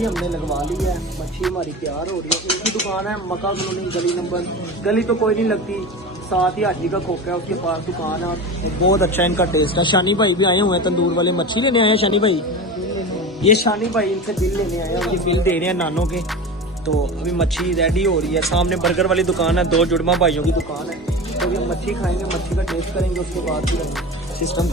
मच्छी हमने लगवा ली है, मच्छी हमारी तैयार हो रही है। इनकी दुकान है मक्का कॉलोनी गली नंबर, गली तो कोई नहीं लगती, साथ ही हाजी का खोखा है उसके पास दुकान है। बहुत अच्छा इनका टेस्ट है। शानी भाई भी आए हुए हैं तंदूर वाले, मच्छी लेने आए हैं शानी भाई। ये शानी भाई इनसे बिल लेने आए हैं, ये बिल दे रहे हैं नानों के। तो अभी मच्छी रेडी हो रही है, सामने बर्गर वाली दुकान है, 2 जुड़वा भाइयों की दुकान है। तो अभी हम मच्छी खाएंगे, मच्छी का टेस्ट करेंगे, उसके बाद फिर सिस्टम।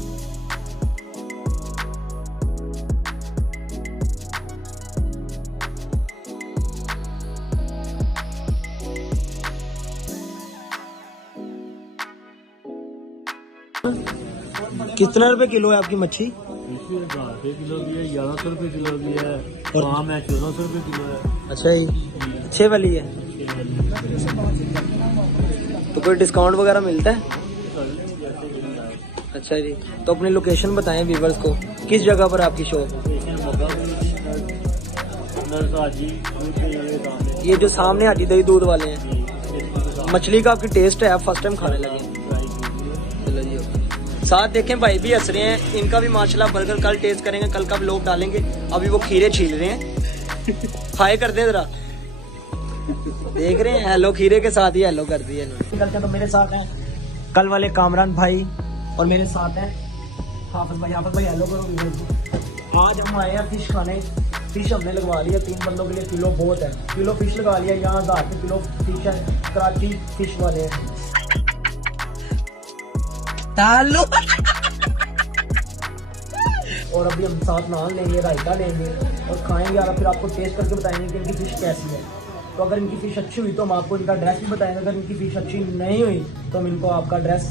कितना रुपए किलो है आपकी मच्छी? 1000 किलो भी है, 1100 रुपये किलो भी है, और आम है 1400 रुपये किलो है। अच्छा जी, अच्छे वाली है। तो कोई डिस्काउंट वगैरह मिलता है? अच्छा जी, तो अपनी लोकेशन बताएं व्यूवर्स को, किस जगह पर आपकी शॉप? ये जो सामने हाजी दही दूध वाले हैं। मछली का आपकी टेस्ट है, आप फर्स्ट टाइम खाने लगे? चलो जी, साथ देखें भाई भी हंस रहे हैं, इनका भी माशाल्लाह बर्गर कल टेस्ट करेंगे, कल का व्लॉग डालेंगे। अभी वो खीरे छील रहे हैं। हाय कर दे जरा, देख रहे हैं, हेलो खीरे के साथ ही हेलो कर दिए इन्होंने। तो मेरे साथ हैं कल वाले कामरान भाई और मेरे साथ हैं हाफिज भाई। हाफिज भाई हेलो करो। आज हम आए हैं फिश खाने। फिश हमने लगवा लिया 3 बंदों के लिए, किलो बहुत है, किलो फिश लगा लिया। यहाँ 1000 रुपये किलो फिश है, कराची फिश वाले हैं। तालू और अभी हम साथ नान लेंगे, रायता लेंगे और खाएंगे और फिर आपको टेस्ट करके बताएंगे कि इनकी फिश कैसी है। तो अगर इनकी फिश अच्छी हुई तो हम आपको इनका एड्रेस भी बताएंगे, अगर इनकी फिश अच्छी नहीं हुई तो हम इनको आपका एड्रेस,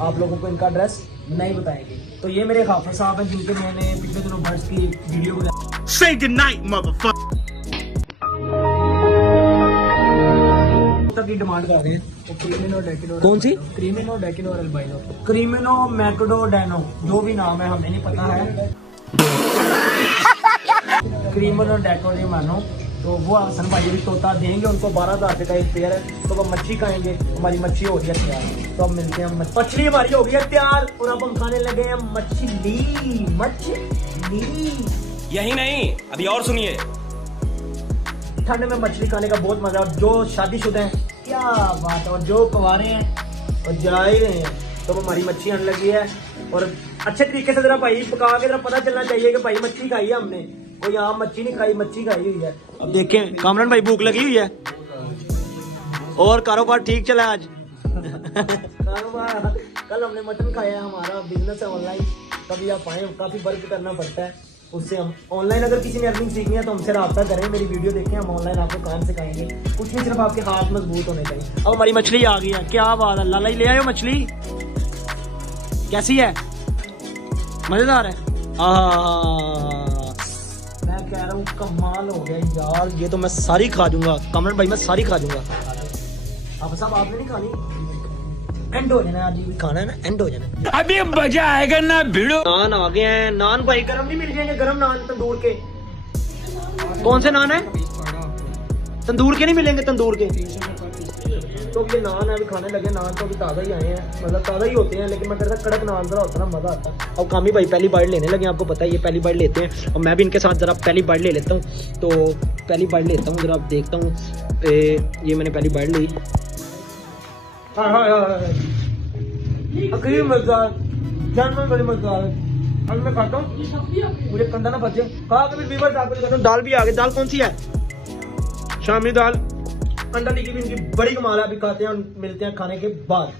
आप लोगों को इनका एड्रेस नहीं बताएंगे। तो ये मेरे हाफिज साहब हैं जिनके मैंने पिछले दिनों बर्ड्स की वीडियो बनाई। Say goodnight, motherfucker. की डिमांड कर रहे हैं तो क्रीमिनो डेकिनो। कौन सी? क्रीमिनो डेकिनो और अल्बाइनो। क्रीमिनो मैकडो डैनो, जो भी नाम है हमें नहीं पता है। क्रीमिनो डेको जो मानो, तो वो हसन भाई भी तोता देंगे उनको 12,000 रुपये का एक पेयर है। तो वो मच्छी खाएंगे, हमारी मच्छी हो गई है तैयार। तो अब मिलते हैं, मछली हमारी हो गई है तैयार और अब हम खाने लगे हैं मछली। यही नहीं, अभी और सुनिए। ठंड में मछली खाने का बहुत मजा है, और जो शादीशुदा हैं क्या बात है, और जो कुंवारे हैं और जा ही रहे हैं, तो हमारी मच्छी आने लगी है। और अच्छे तरीके से जरा भाई पका के जरा पता चलना चाहिए कि भाई मच्छी खाई है हमने, कोई आम मच्छी नहीं खाई, मच्छी खाई हुई है। अब देखें कामरान भाई भूख लगी हुई है और कारोबार ठीक चला आज। कारोबार कल हमने मटन खाया है, हमारा बिजनेस है ऑनलाइन, कभी आप आए, काफी वर्क करना पड़ता है उससे। हम ऑनलाइन अगर किसी ने अर्निंग सीखनी है तो हमसे रब्ता करें, मेरी वीडियो देखें, हम ऑनलाइन आपको काम सिखाएंगे। कुछ नहीं, सिर्फ आपके हाथ मजबूत होने चाहिए। अब हमारी मछली आ गई है, क्या बात है, लाला ही ले आयो मछली। कैसी है? मजेदार है। मैं कह रहा हूँ कमाल हो गया यार, ये तो मैं सारी खा दूंगा कमरन भाई, मैं सारी खा दूंगा। अब साहब आपने नहीं खानी, एंड हो जाना, आज भी खाना है ना, एंड हो जाना। अभी मजा आएगा ना भिड़ो। नान आ गए हैं, नान भाई गरम नहीं मिल जाएंगे? गरम नान तंदूर के, कौन से नान है? तंदूर के नहीं मिलेंगे? तंदूर के तो ये नान है, अभी खाने लगे। नान तो अभी ताज़ा ही आए हैं, मतलब ताज़ा ही होते हैं, लेकिन मैं कहता कड़क नान जरा होता ना, मज़ा आता। अब कामी भाई पहली बाइट लेने लगे, आपको पता है ये पहली बाइट लेते हैं, और मैं भी इनके साथ ज़रा पहली बाइट ले लेता हूँ। तो पहली बाइट लेता हूँ, ज़रा देखता हूँ। ये मैंने पहली बाइट ली। मजेदार, जानवर बड़ी मजेदार है। अब मैं खाता हूँ, मुझे कंधा ना बचे। कहा कभी व्यूअर्स आपको दिखाता हूँ, दाल भी आ गई। दाल कौन सी है? शामी दाल। अंडा टिक्की भी इनकी बड़ी कमाल है, अभी खाते हैं और मिलते हैं खाने के बाद।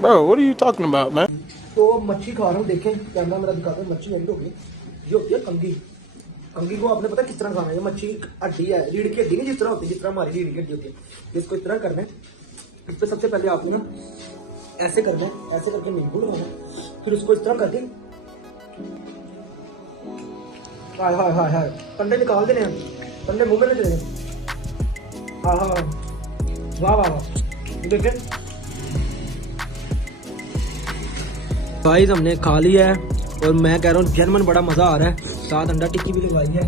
Bro, what are you talking about, man? तो मच्छी खा रहा हूँ, देखें कैमरा मेरा दिखाता हूँ। मच्छी एंड हो गई, ये होती है कंगी। कंगी को आपने पता किस तरह खाना है? ये मच्छी हड्डी है, रीढ़ की हड्डी नहीं जिस तरह होती है, जिस तरह हमारी रीढ़ की हड्डी होती है। इसको इस तरह करना है, इस पर सबसे पहले आपको ना ऐसे करना है, ऐसे करके नींबू लगाना, फिर उसको इस तरह करके हाय हाय हाय हाय कंडे निकाल देने हैं, कंडे मुंह में ले देने। हाँ हाँ वाह वाह वाह, देखें गाइस हमने खा लिया है और मैं कह रहा हूँ जर्मन बड़ा मज़ा आ रहा है। साथ अंडा टिक्की भी लगवाई है,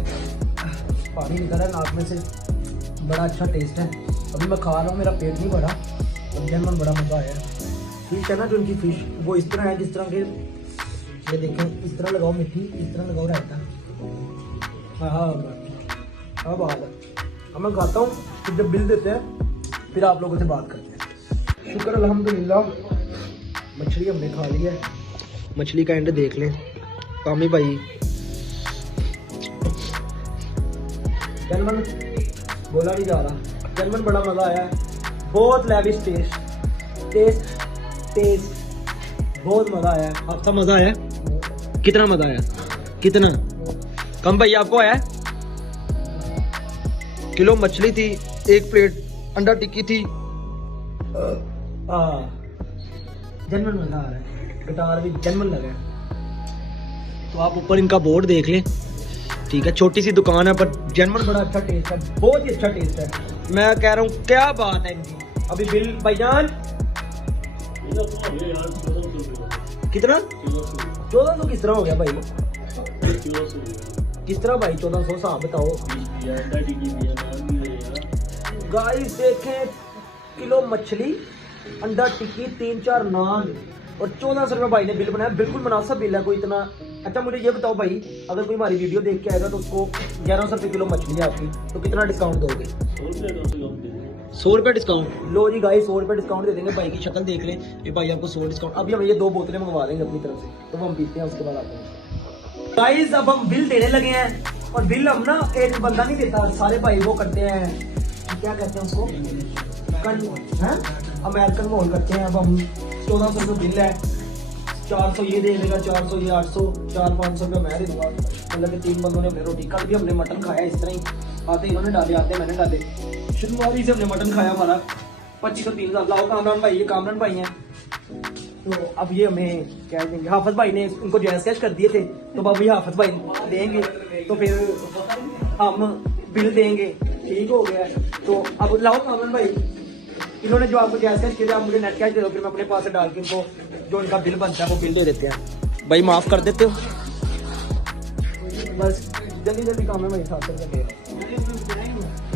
पानी निकल रहा है नाक में से, बड़ा अच्छा टेस्ट है। अभी मैं खा रहा हूँ, मेरा पेट नहीं भरा और जर्मन बड़ा मज़ा आया। फिश है ना जो उनकी फिश, वो इस तरह है जिस तरह के, ये देखें, इस तरह लगाओ मिट्टी, इस तरह लगाओ रायता, हाँ बात है। अब मैं खाता हूँ, फिर जब बिल देते हैं फिर आप लोगों से बात करते हैं। शुक्र अल्हम्दुलिल्लाह, मछली हमने खा ली है। मछली का एंड देख लें। कामी भाई जनमन बोला नहीं जा रहा। जनमन बड़ा मज़ा आया, बहुत लेविश टेस्ट बहुत मज़ा आया। आपका मज़ा आया? कितना मज़ा आया? कितना कम भाई आपको आया? किलो मछली थी, 1 प्लेट अंडा टिक्की थी। जनमन मज़ा आ रहा है, गिटार भी जनमन लगा है। तो आप ऊपर इनका बोर्ड देख लें, ठीक है। छोटी सी दुकान है पर जनमन बड़ा अच्छा टेस्ट है, बहुत ही अच्छा टेस्ट है। मैं कह रहा हूँ क्या बात है इनकी। अभी बिल भाईजान कितना? 1400 किस तरह हो गया भाई? किस तरह भाई 1400 साहब बताओ। गाइस देखें, किलो मछली, अंडा टिक्की, 3-4 नान और 1400 रुपये भाई ने बिल बनाया। बिल्कुल मुनासिब बिल है, कोई इतना। अच्छा मुझे ये बताओ भाई, अगर कोई हमारी वीडियो देख के आएगा तो उसको 1100 रुपये किलो मछली है आपकी, तो कितना डिस्काउंट दोगे? 100 रुपये डिस्काउंट। लो जी गाइस, 100 रुपये डिस्काउंट दे देंगे। भाई की शक्ल देख लें, ये भाई आपको 100 डिस्काउंट। अभी हम ये 2 बोतलें मंगवा देंगे अपनी तरफ से, तो हम पीते हैं, उसके बाद आते हैं। गाइस अब हम बिल देने लगे हैं, और बिल हम ना एक बंदा नहीं देता, सारे भाई वो करते हैं, क्या कहते हैं उसको, अमेरिकन मोल करते हैं। अब हम 1400 रुपये बिल है, 400 ये दे देगा, 400 ये, 800, 400-500 रुपये मैं दे दूंगा। मतलब कि 3 बंदों ने हमने रोटी, कल भी हमने मटन खाया इस तरह ही, आते इन्होंने डाले, आते मैंने डाले। शुरुआती से हमने मटन खाया, हमारा 25-30 लाओ कामरान भाई, ये कामरान भाई हैं। तो अब ये हमें क्या देंगे, हाफिज भाई ने उनको जायज कैश कर दिए थे, तो अब ये हाफिज भाई देंगे, तो फिर हम बिल देंगे, ठीक हो गया। तो अब लाओ कामरान भाई, इन्होंने जो आपको जायज कैश किया, आप मुझे नेट कैश दे दो, फिर मैं अपने पास से डाल के इनको जो इनका बिल बनता है वो बिल दे देते हैं। भाई माफ कर देते हो, बस जल्दी जल्दी काम है भाई, 700 रुपये।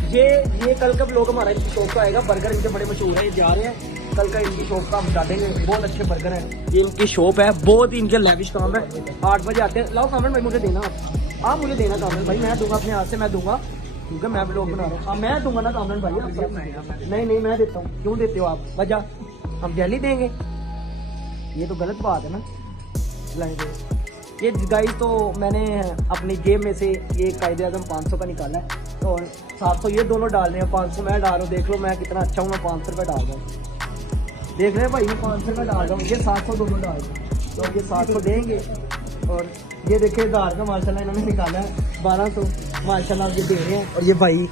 ये कल का लोग हमारा इनकी शॉप का आएगा, बर्गर इनके बड़े मशहूर है, ये जा रहे हैं कल का इनकी शॉप का हम डालेंगे, बहुत अच्छे बर्गर है। ये इनकी शॉप है, बहुत ही इनके लेविश काम है। 8 बजे आते हैं। लाओ कामरान भाई मुझे देना, आप मुझे देना कामरान भाई, मैं दूंगा अपने हाथ से, मैं दूंगा, क्योंकि मैं ब्लॉग बना रहा हूँ। मैं दूंगा ना कामरान भाई, नहीं मैं देता हूँ। क्यों देते हो आप? वजह हम दिल्ली देंगे, ये तो गलत बात है ना। ये गाइस तो मैंने अपनी जेब में से ये कायदे आज़म 500 का निकाला है, तो 700 ये दोनों डाल रहे हैं, 500 मैं डाल रहा हूँ। देख लो मैं कितना अच्छा हूँ, मैं 500 रुपये डाल रहा हूँ। देख रहे हैं भाई, मैं 500 रुपये डाल रहा हूँ, ये 700 दोनों डाल रहे हैं, तो ये 700 देंगे। और ये देखिए 1000 का माशाल्लाह इन्होंने निकाला है, 1200 माशाल्लाह ये दे रहे हैं। और ये भाई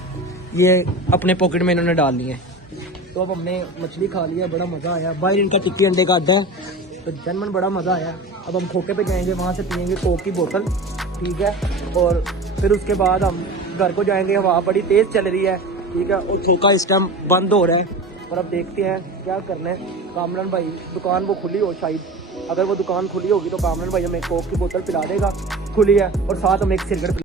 ये अपने पॉकेट में इन्होंने डाल लिए हैं। तो अब हमने मछली खा लिया, बड़ा मज़ा आया। बाहर इनका टिक्की अंडे का अड्डा है, तो जनमन बड़ा मज़ा आया। अब हम खोखे पे जाएंगे, वहाँ से पियेंगे कोक की बोतल, ठीक है। और फिर उसके बाद हम घर को जाएंगे। हवा बड़ी तेज़ चल रही है, ठीक है, और खोखा इस टाइम बंद हो रहा है, और अब देखते हैं क्या करना है। कामरान भाई दुकान वो खुली हो शायद, अगर वो दुकान खुली होगी तो कामरान भाई हमें कोक की बोतल पिला देगा, खुली है, और साथ हमें एक सिगरेट